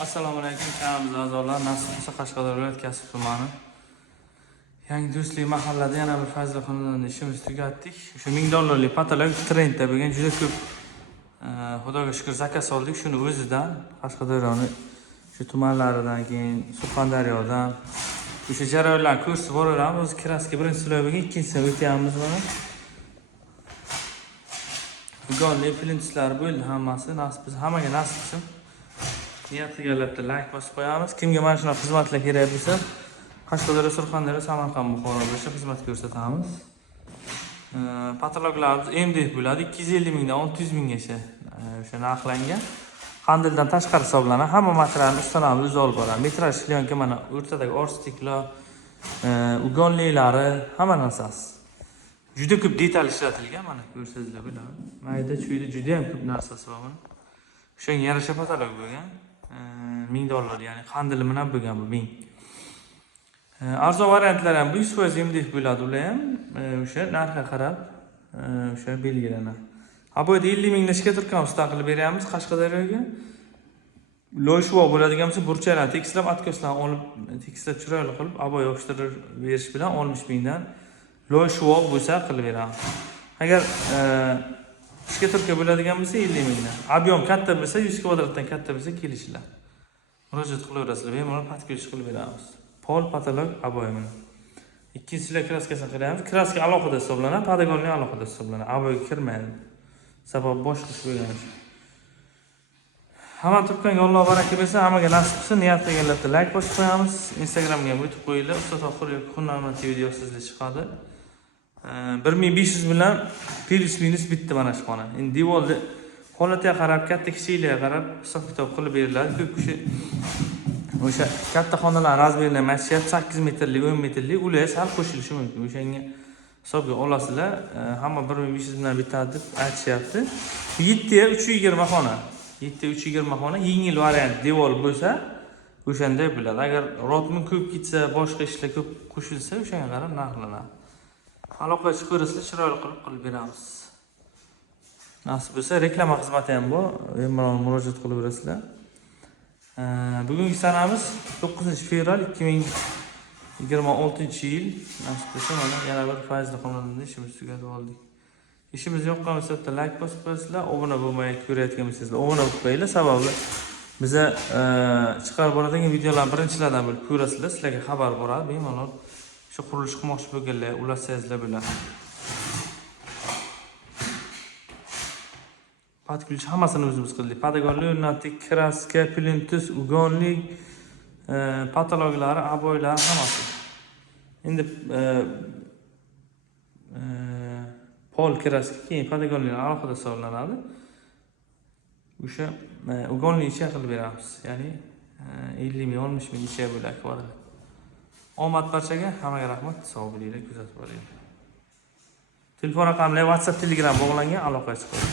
Assalomu alaykum kanalimiz a'zolari. Nasib bo'lsa Qashqadaryo viloyat Kasb tumani Yangi Do'stlik mahallada yana bir Fazli xonadonda ishimizni tugatdik. O'sha $1000 patologik trendda bo'lgan juda ko'p Xudoga shukr zakaz oldik. Shuni o'zidan Qashqadaryoning shu tumanlaridan, keyin Surxondaryodan o'sha jarayonlarni ko'rsatib boraveramiz. O'zi kraska birinchi sloj bo'lgan, ikkinchisini o'tyapmiz mana. Bugunli plintuslar bo'ldi hammasi. Hammaga nasib qilsin. Niyat qilganlarga like bosib qo'yamiz. Kimga mana shunaqa xizmatlar kerak bo'lsa, Qashqadaryo, Surxondaryo, Samarqand, Buxoro bo'yicha xizmat ko'rsatamiz. Patologlarimiz MDF bo'ladi. 250 mingdan 600 minggacha o'sha narxlangan. Handildan tashqari hisoblanadi. Hamma materialni ustonamiz o'zi olib boradi. Metraj shlyanka mana o'rtadagi orstiklar, ugonliklari, hamma narsasi. Juda ko'p detal ishlatilgan, mana ko'rsangizlar bo'ladi. Mayda chuyda juda ham ko'p narsasi bor buni. O'shanga yarasha patolog bo'lgan. $1000, ya'ni handili bilan bo'lgan bu 1000. Arzon variantlar ham bu 100% MDF bo'ladi, ular ham o'sha narxga qarab o'sha belgilanadi. Ha bu yerda 50 mingdan ishga turgan mustaqil beramiz Qashqadaryoga. Loyshvoq bo'ladigan bo'lsa, burchaklarni tekislab, atkoslarni olib, tekislab chiroyli qilib abo yopishtirib berish bilan 60 mingdan loyshvoq bo'lsa qilib beramiz. Agar ishga turga bo'ladigan bo'lsa 50 mingdan. Ob'yom katta bo'lsa, 100 kvadratdan katta bo'lsa kelishlar. Murojaat qilaverasizlar, bemalol patkilish qilib beramiz. Pol patolog aboyimini. Ikkinchisilar kraskasini qilamiz. Kraska alohida hisoblanadi, podagonli alohida hisoblanadi. Aboyga kirmaydi. Sabab boshqa ish bo'lgani uchun. Hamma turkanga Alloh baraka bersin, hammaga nasib qilsin. Niyat qilganlarga like bosib qo'yamiz. Instagramga ham o'tib qo'yinglar. Ustoz Tohir Hunarmand video sizda chiqadi. 1500 bilan plus minus bitta mana shu xona. Endi devorni holatiga qarab, katta kichikligiga qarab hisob-kitob qilib beriladi. Ko'p kishi o'sha katta xonalar razmerlarini aytishyapti, 8 metrlik, 10 metrlik, ular sal qo'shilishi mumkin. O'shanga hisobga olasizlar. Hamma 1500 bilan bitadi deb aytishyapti. 7 ga 320 xona. 7 ga 320 xona yengil variant devor bo'lsa, o'shanday bo'ladi. Agar rotmin ko'p ketsa, boshqa ishlar ko'p qo'shilsa, o'shanga qarab narxlanadi. Aloqa chiqarasizlar, chiroyli qilib beramiz. Nasib bo'lsa, reklama xizmati ham bor. Bemalol murojaat qilaverasizlar. Bugungi sanamiz 9-fevral 2026-yil. Nasib bo'lsa, mana yana bir Fazli xonadonda ishimizni tugatib oldik. Ishimiz yoqqan bo'lsa, like bosib qo'yasizlar, obuna bo'lmay ko'rayotgan bo'lsangizlar, obuna bo'lib qo'yinglar. Sababi biza chiqarib boradigan videolarni birinchilardan bilib ko'rasizlar, sizlarga xabar boradi. Bemalol shu qurilish qilmoqchi bo'lganlar, ulasizlar bilan. Patkilish hammasini o'zimiz qildik. Podagonli, lunatik, kraska, plintus, ugonlik, patologlari, aboylar hammasi. Endi pol kraska, keyin podagonlar alohida hisoblanadi. O'sha ugonlik ichiga qilib beramiz. Ya'ni 50 ming, 60 ming ichiga bo'lak kvadrat. Omad barchaga, hammaga rahmat, sog' bo'linglar, kuzatib boringlar. Telefon raqamlar, WhatsApp, Telegram bog'langan, aloqa chiqadi.